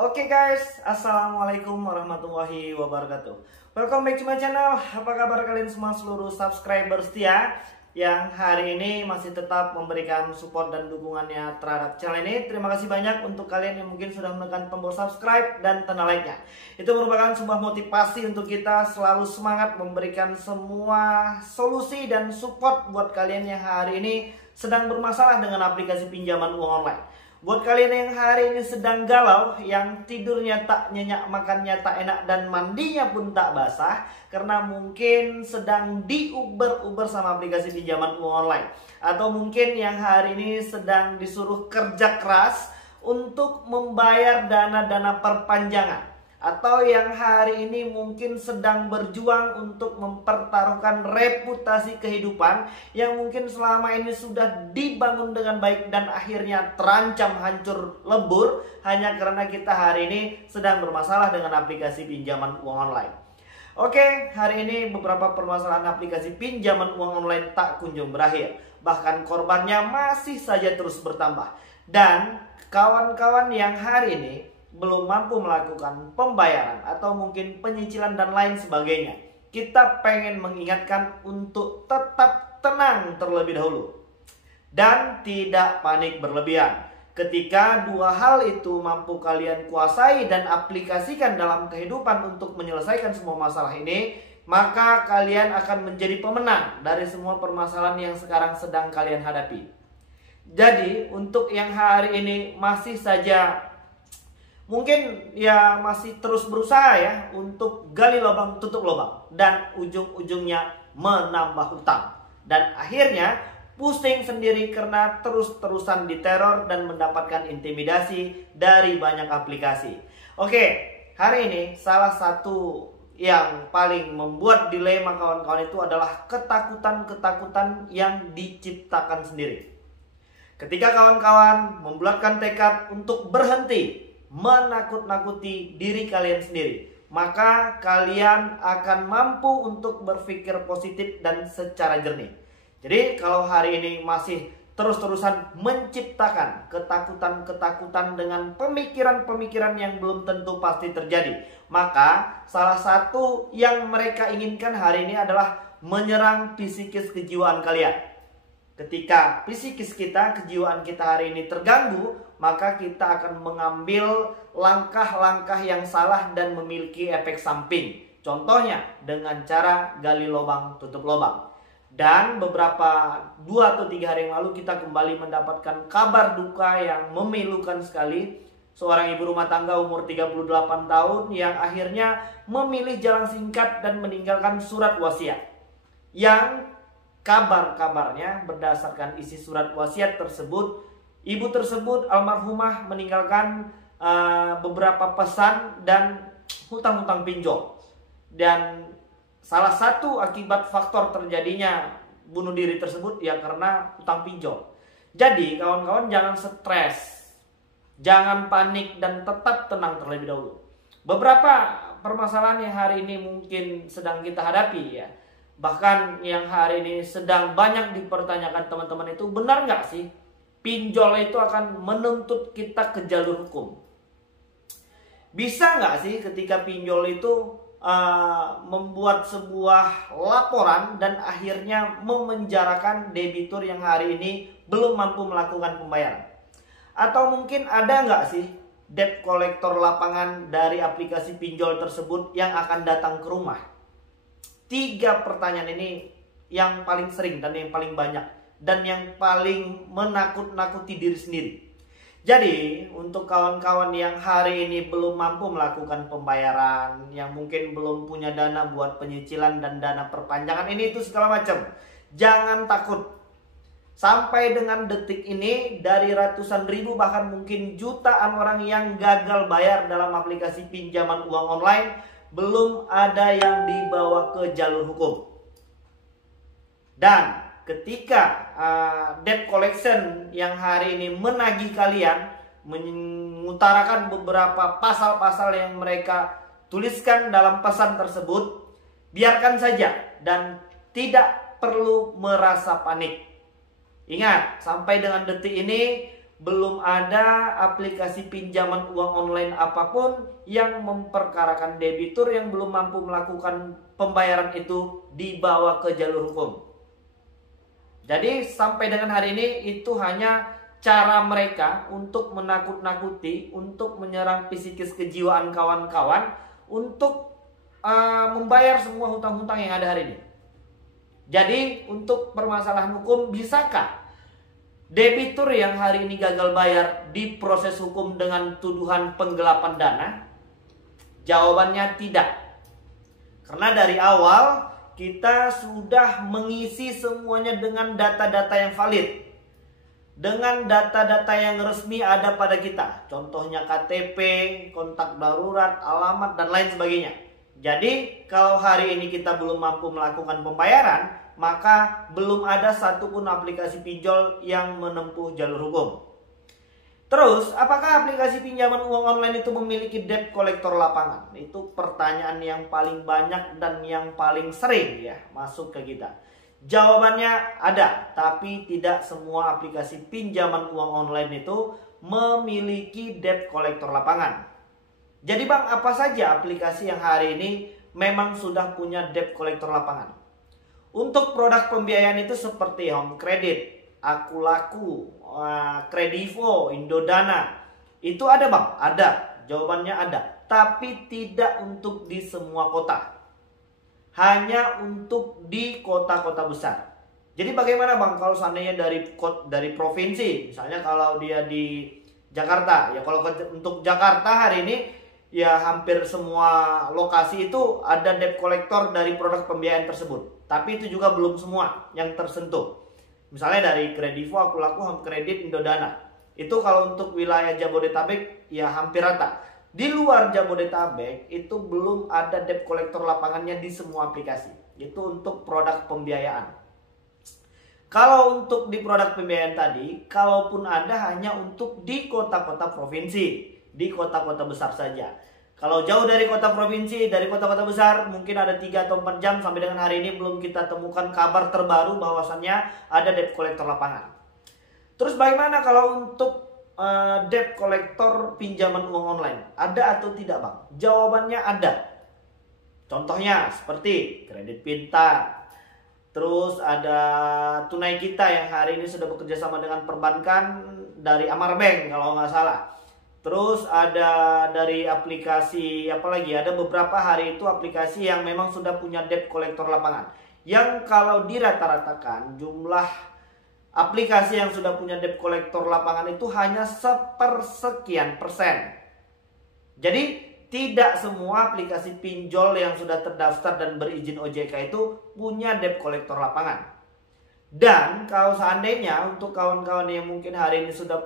Oke guys, assalamualaikum warahmatullahi wabarakatuh. Welcome back to my channel. Apa kabar kalian semua seluruh subscriber setia yang hari ini masih tetap memberikan support dan dukungannya terhadap channel ini. Terima kasih banyak untuk kalian yang mungkin sudah menekan tombol subscribe dan tanda like-nya. Itu merupakan sebuah motivasi untuk kita selalu semangat memberikan semua solusi dan support buat kalian yang hari ini sedang bermasalah dengan aplikasi pinjaman uang online. Buat kalian yang hari ini sedang galau, yang tidurnya tak nyenyak, makannya tak enak, dan mandinya pun tak basah karena mungkin sedang diuber-uber sama aplikasi pinjaman uang online, atau mungkin yang hari ini sedang disuruh kerja keras untuk membayar dana-dana perpanjangan, atau yang hari ini mungkin sedang berjuang untuk mempertaruhkan reputasi kehidupan yang mungkin selama ini sudah dibangun dengan baik dan akhirnya terancam hancur lebur hanya karena kita hari ini sedang bermasalah dengan aplikasi pinjaman uang online. Oke, hari ini beberapa permasalahan aplikasi pinjaman uang online tak kunjung berakhir. Bahkan korbannya masih saja terus bertambah. Dan kawan-kawan yang hari ini belum mampu melakukan pembayaran atau mungkin penyicilan dan lain sebagainya, kita pengen mengingatkan untuk tetap tenang terlebih dahulu dan tidak panik berlebihan. Ketika dua hal itu mampu kalian kuasai dan aplikasikan dalam kehidupan untuk menyelesaikan semua masalah ini, maka kalian akan menjadi pemenang dari semua permasalahan yang sekarang sedang kalian hadapi. Jadi untuk yang hari ini masih saja mungkin ya masih terus berusaha ya untuk gali lubang tutup lubang dan ujung-ujungnya menambah hutang, dan akhirnya pusing sendiri karena terus-terusan diteror dan mendapatkan intimidasi dari banyak aplikasi. Oke, hari ini salah satu yang paling membuat dilema kawan-kawan itu adalah ketakutan-ketakutan yang diciptakan sendiri. Ketika kawan-kawan membulatkan tekad untuk berhenti menakut-nakuti diri kalian sendiri, maka kalian akan mampu untuk berpikir positif dan secara jernih. Jadi kalau hari ini masih terus-terusan menciptakan ketakutan-ketakutan dengan pemikiran-pemikiran yang belum tentu pasti terjadi, maka salah satu yang mereka inginkan hari ini adalah menyerang psikis kejiwaan kalian. Ketika psikis kita, kejiwaan kita hari ini terganggu, maka kita akan mengambil langkah-langkah yang salah dan memiliki efek samping. Contohnya dengan cara gali lubang tutup lubang. Dan beberapa 2 atau 3 hari yang lalu kita kembali mendapatkan kabar duka yang memilukan sekali. Seorang ibu rumah tangga umur 38 tahun yang akhirnya memilih jalan singkat dan meninggalkan surat wasiat. Yang kabar-kabarnya berdasarkan isi surat wasiat tersebut, ibu tersebut almarhumah meninggalkan beberapa pesan dan hutang-hutang pinjol. Dan salah satu akibat faktor terjadinya bunuh diri tersebut ya karena hutang pinjol. Jadi kawan-kawan jangan stres, jangan panik, dan tetap tenang terlebih dahulu. Beberapa permasalahan yang hari ini mungkin sedang kita hadapi ya, bahkan yang hari ini sedang banyak dipertanyakan teman-teman, itu benar nggak sih pinjol itu akan menuntut kita ke jalur hukum? Bisa nggak sih ketika pinjol itu membuat sebuah laporan dan akhirnya memenjarakan debitur yang hari ini belum mampu melakukan pembayaran? Atau mungkin ada nggak sih debt collector lapangan dari aplikasi pinjol tersebut yang akan datang ke rumah? 3 pertanyaan ini yang paling sering dan yang paling banyak dan yang paling menakut-nakuti diri sendiri. Jadi untuk kawan-kawan yang hari ini belum mampu melakukan pembayaran, yang mungkin belum punya dana buat penyicilan dan dana perpanjangan ini itu segala macam, jangan takut. Sampai dengan detik ini dari ratusan ribu bahkan mungkin jutaan orang yang gagal bayar dalam aplikasi pinjaman uang online, belum ada yang dibawa ke jalur hukum. Dan ketika debt collection yang hari ini menagih kalian, mengutarakan beberapa pasal-pasal yang mereka tuliskan dalam pesan tersebut, biarkan saja dan tidak perlu merasa panik. Ingat, sampai dengan detik ini belum ada aplikasi pinjaman uang online apapun yang memperkarakan debitur yang belum mampu melakukan pembayaran itu dibawa ke jalur hukum. Jadi sampai dengan hari ini itu hanya cara mereka untuk menakut-nakuti, untuk menyerang psikis kejiwaan kawan-kawan, untuk membayar semua hutang-hutang yang ada hari ini. Jadi untuk permasalahan hukum, bisakah debitur yang hari ini gagal bayar diproses hukum dengan tuduhan penggelapan dana? Jawabannya tidak. Karena dari awal kita sudah mengisi semuanya dengan data-data yang valid, dengan data-data yang resmi ada pada kita. Contohnya KTP, kontak darurat, alamat, dan lain sebagainya. Jadi kalau hari ini kita belum mampu melakukan pembayaran, maka belum ada satupun aplikasi pinjol yang menempuh jalur hukum. Terus, apakah aplikasi pinjaman uang online itu memiliki debt collector lapangan? Itu pertanyaan yang paling banyak dan yang paling sering ya masuk ke kita. Jawabannya ada, tapi tidak semua aplikasi pinjaman uang online itu memiliki debt collector lapangan. Jadi Bang, apa saja aplikasi yang hari ini memang sudah punya debt collector lapangan? Untuk produk pembiayaan itu seperti Home Credit, Akulaku, Kredivo, Indodana. Itu ada Bang? Ada. Jawabannya ada. Tapi tidak untuk di semua kota. Hanya untuk di kota-kota besar. Jadi bagaimana Bang kalau seandainya dari provinsi? Misalnya kalau dia di Jakarta. Ya kalau untuk Jakarta hari ini ya hampir semua lokasi itu ada debt collector dari produk pembiayaan tersebut. Tapi itu juga belum semua yang tersentuh. Misalnya dari Kredivo, Akulaku, Home Credit, Indodana. Itu kalau untuk wilayah Jabodetabek ya hampir rata. Di luar Jabodetabek itu belum ada debt collector lapangannya di semua aplikasi. Itu untuk produk pembiayaan. Kalau untuk di produk pembiayaan tadi, kalaupun ada hanya untuk di kota-kota provinsi, di kota-kota besar saja. Kalau jauh dari kota provinsi, dari kota-kota besar, mungkin ada 3 atau 4 jam sampai dengan hari ini belum kita temukan kabar terbaru bahwasannya ada debt collector lapangan. Terus bagaimana kalau untuk debt collector pinjaman uang online? Ada atau tidak Bang? Jawabannya ada. Contohnya seperti Kredit Pintar. Terus ada Tunai Kita yang hari ini sudah bekerja sama dengan perbankan dari Amarbank kalau nggak salah. Terus ada dari aplikasi apa lagi? Ada beberapa hari itu aplikasi yang memang sudah punya debt collector lapangan. Yang kalau dirata-ratakan jumlah aplikasi yang sudah punya debt collector lapangan itu hanya sepersekian persen. Jadi tidak semua aplikasi pinjol yang sudah terdaftar dan berizin OJK itu punya debt collector lapangan. Dan kalau seandainya untuk kawan-kawan yang mungkin hari ini sudah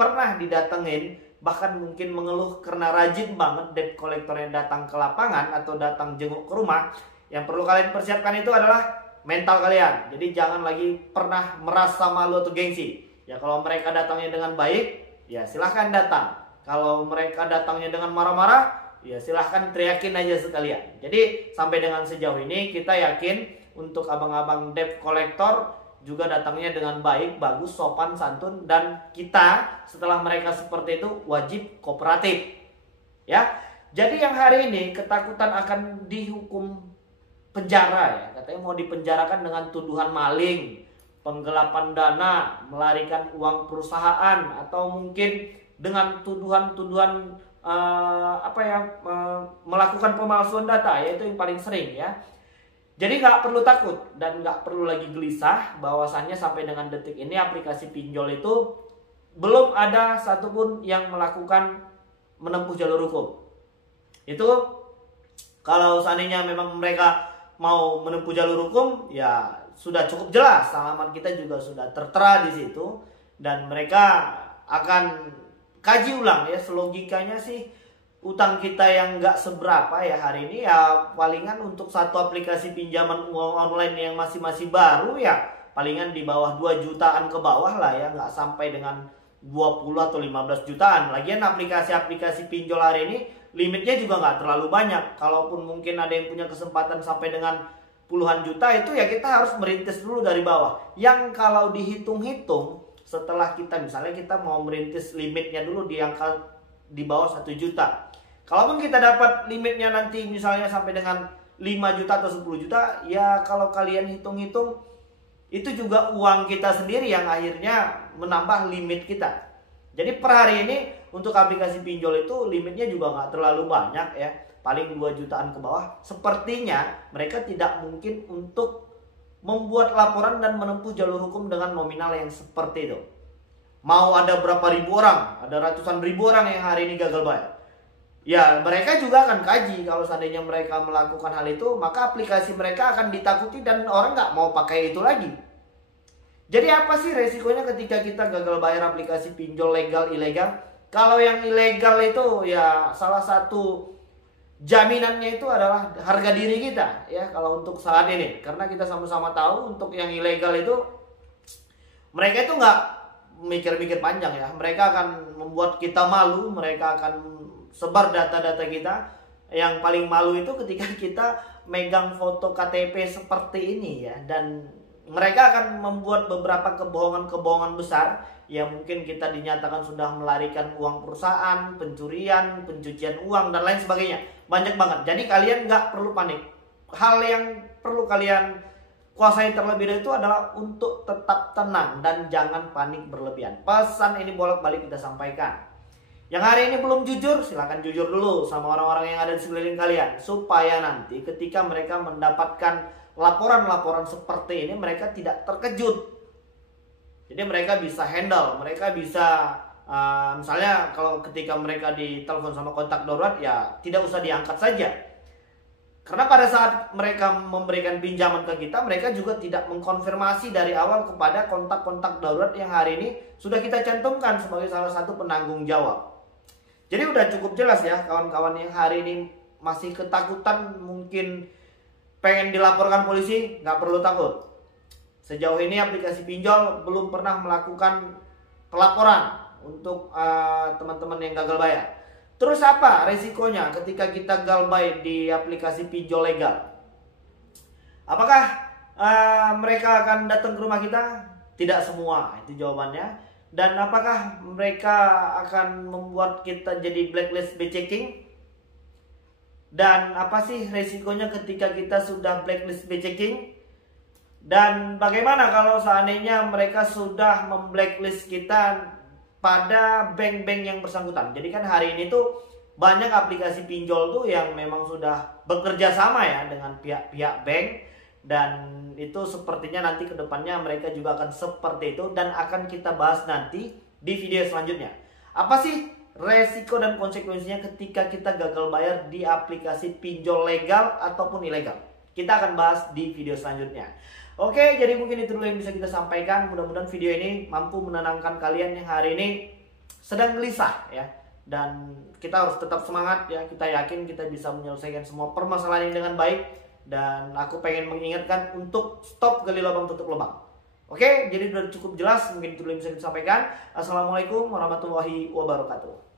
pernah didatengin, bahkan mungkin mengeluh karena rajin banget debt collector yang datang ke lapangan atau datang jenguk ke rumah, yang perlu kalian persiapkan itu adalah mental kalian. Jadi jangan lagi pernah merasa malu atau gengsi. Ya kalau mereka datangnya dengan baik, ya silahkan datang. Kalau mereka datangnya dengan marah-marah, ya silahkan teriakin aja sekalian. Jadi sampai dengan sejauh ini kita yakin untuk abang-abang debt collector juga datangnya dengan baik, bagus, sopan, santun, dan kita setelah mereka seperti itu wajib kooperatif. Ya, jadi yang hari ini ketakutan akan dihukum penjara ya, katanya mau dipenjarakan dengan tuduhan maling, penggelapan dana, melarikan uang perusahaan, atau mungkin dengan tuduhan-tuduhan melakukan pemalsuan data, yaitu yang paling sering ya. Jadi nggak perlu takut dan nggak perlu lagi gelisah bahwasannya sampai dengan detik ini aplikasi pinjol itu belum ada satupun yang melakukan menempuh jalur hukum. Itu kalau seandainya memang mereka mau menempuh jalur hukum, ya sudah cukup jelas, alamat kita juga sudah tertera di situ dan mereka akan kaji ulang ya, selogikanya sih utang kita yang nggak seberapa ya hari ini ya palingan untuk satu aplikasi pinjaman uang online yang masih baru ya palingan di bawah 2 jutaan ke bawah lah ya, nggak sampai dengan 20 atau 15 jutaan. Lagian aplikasi-aplikasi pinjol hari ini limitnya juga nggak terlalu banyak. Kalaupun mungkin ada yang punya kesempatan sampai dengan puluhan juta, itu ya kita harus merintis dulu dari bawah. Yang kalau dihitung-hitung setelah kita misalnya kita mau merintis limitnya dulu di angka di bawah 1 juta. Kalaupun kita dapat limitnya nanti misalnya sampai dengan 5 juta atau 10 juta, ya kalau kalian hitung-hitung itu juga uang kita sendiri yang akhirnya menambah limit kita. Jadi per hari ini untuk aplikasi pinjol itu limitnya juga nggak terlalu banyak ya, paling 2 jutaan ke bawah. Sepertinya mereka tidak mungkin untuk membuat laporan dan menempuh jalur hukum dengan nominal yang seperti itu. Mau ada berapa ribu orang, ada ratusan ribu orang yang hari ini gagal bayar. Ya mereka juga akan kaji, kalau seandainya mereka melakukan hal itu, maka aplikasi mereka akan ditakuti dan orang nggak mau pakai itu lagi. Jadi apa sih resikonya ketika kita gagal bayar aplikasi pinjol legal ilegal? Kalau yang ilegal itu ya salah satu jaminannya itu adalah harga diri kita ya kalau untuk saat ini. Karena kita sama-sama tahu untuk yang ilegal itu mereka itu nggak mikir-mikir panjang ya. Mereka akan membuat kita malu, mereka akan sebar data-data kita. Yang paling malu itu ketika kita megang foto KTP seperti ini ya, dan mereka akan membuat beberapa kebohongan-kebohongan besar yang mungkin kita dinyatakan sudah melarikan uang perusahaan, pencurian, pencucian uang dan lain sebagainya. Banyak banget. Jadi kalian nggak perlu panik. Hal yang perlu kalian kuasai terlebih dahulu itu adalah untuk tetap tenang dan jangan panik berlebihan. Pesan ini bolak-balik kita sampaikan. Yang hari ini belum jujur, silahkan jujur dulu sama orang-orang yang ada di sekeliling kalian. Supaya nanti ketika mereka mendapatkan laporan-laporan seperti ini, mereka tidak terkejut. Jadi mereka bisa handle, mereka bisa misalnya kalau ketika mereka ditelepon sama kontak darurat, ya tidak usah diangkat saja. Karena pada saat mereka memberikan pinjaman ke kita, mereka juga tidak mengkonfirmasi dari awal kepada kontak-kontak darurat yang hari ini sudah kita cantumkan sebagai salah satu penanggung jawab. Jadi udah cukup jelas ya kawan-kawan yang hari ini masih ketakutan mungkin pengen dilaporkan polisi, nggak perlu takut. Sejauh ini aplikasi pinjol belum pernah melakukan pelaporan untuk teman-teman yang gagal bayar. Terus apa resikonya ketika kita galbay di aplikasi pinjol legal? Apakah mereka akan datang ke rumah kita? Tidak semua, itu jawabannya. Dan apakah mereka akan membuat kita jadi blacklist B-checking? Dan apa sih resikonya ketika kita sudah blacklist B-checking? Dan bagaimana kalau seandainya mereka sudah memblacklist kita pada bank-bank yang bersangkutan? Jadi kan hari ini tuh banyak aplikasi pinjol tuh yang memang sudah bekerja sama ya dengan pihak-pihak bank. Dan itu sepertinya nanti ke depannya mereka juga akan seperti itu. Dan akan kita bahas nanti di video selanjutnya. Apa sih resiko dan konsekuensinya ketika kita gagal bayar di aplikasi pinjol legal ataupun ilegal? Kita akan bahas di video selanjutnya. Oke, jadi mungkin itu dulu yang bisa kita sampaikan. Mudah-mudahan video ini mampu menenangkan kalian yang hari ini sedang gelisah ya. Dan kita harus tetap semangat ya. Kita yakin kita bisa menyelesaikan semua permasalahan ini dengan baik. Dan aku pengen mengingatkan untuk stop gali lubang tutup lubang. Oke, jadi sudah cukup jelas. Mungkin itu dulu yang bisa kita sampaikan. Assalamualaikum warahmatullahi wabarakatuh.